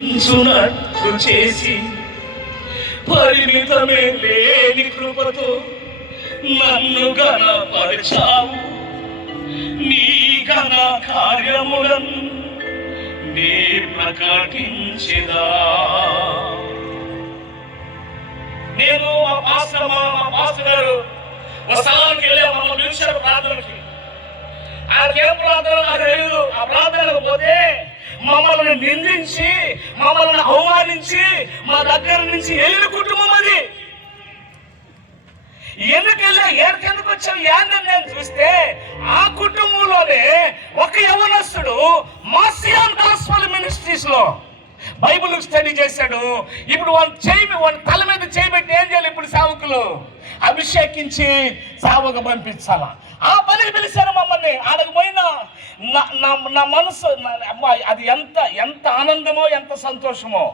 చునట్టు చేసి పరిమితమే లేని కృపతో నన్ను ఘనపరచావు. నీ ఘన కార్యములను నీ ప్రకటించెదా. నేను మా పాస్టర్ గారు వసాలకి వెళ్ళే మమ్మల్ని పిలిచారు ప్రార్థనకి. ఆయనకేం ప్రార్థన నాకు తెలియదు. ఆ ప్రార్థనకు పోతే మమ్మల్ని నిందించి మమ్మల్ని అవమానించి మా దగ్గర నుంచి వెళ్ళిన కుటుంబం అది. ఎందుకు వచ్చావు ఏందని నేను చూస్తే ఆ కుటుంబంలోనే ఒక యవనస్తుడు మాసియాన్ గాస్పెల్ మినిస్ట్రీస్ లో బైబిల్ స్టడీ చేశాడు. ఇప్పుడు వాడి తల మీద చేయబెట్టి ఏం చేయాలి? ఇప్పుడు సేవకులు అభిషేకించి సేవకు పంపించాలా. ఆ పనికి పిలిచారు మమ్మల్ని. ఆడకు పోయినా నా మనసు అది ఎంత ఆనందమో ఎంత సంతోషమో.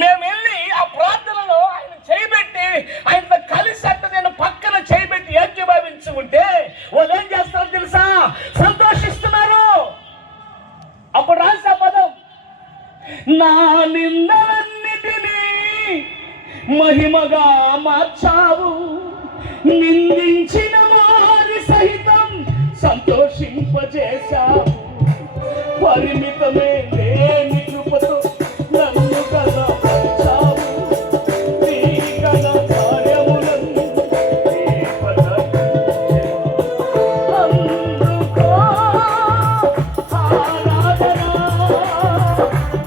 మేము వెళ్ళి ఆ ప్రార్థనలో ఆయన చేయబెట్టి ఆయనతో కలిసి అట్ట నేను పక్కన చేయబెట్టి ఏకీభవించి ఉంటే వాళ్ళు ఏం చేస్తారో తెలుసా? సంతోషిస్తున్నారు. అప్పుడు రాసా పదం, నా నిందలన్నిటినీ మహిమగా మార్చావు, నిందించిన వారి సహితం సంతోషింపజేశావు. పరిమితమే లేని కృపతో నన్ను ఘనపరచావు. నీ ఘన కార్యములను నీ ప్రకటించెదా. అందుకో ఆరాధన,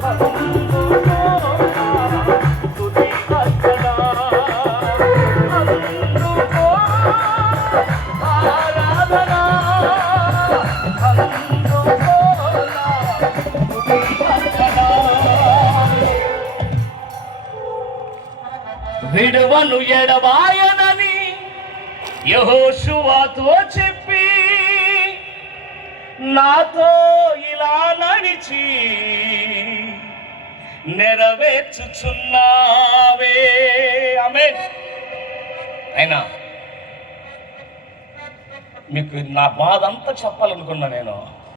అందుకో స్తుతి అర్చన, అందుకో ఆరాధన, అందుకో విడువను ఎడబాయనని యెహోషువతో చెప్పి నాతో ఇలా నడిచి నెరవేర్చుచున్నావే. ఆమేన్. అయినా మీకు నా బాధ అంతా చెప్పాలనుకున్నా నేను.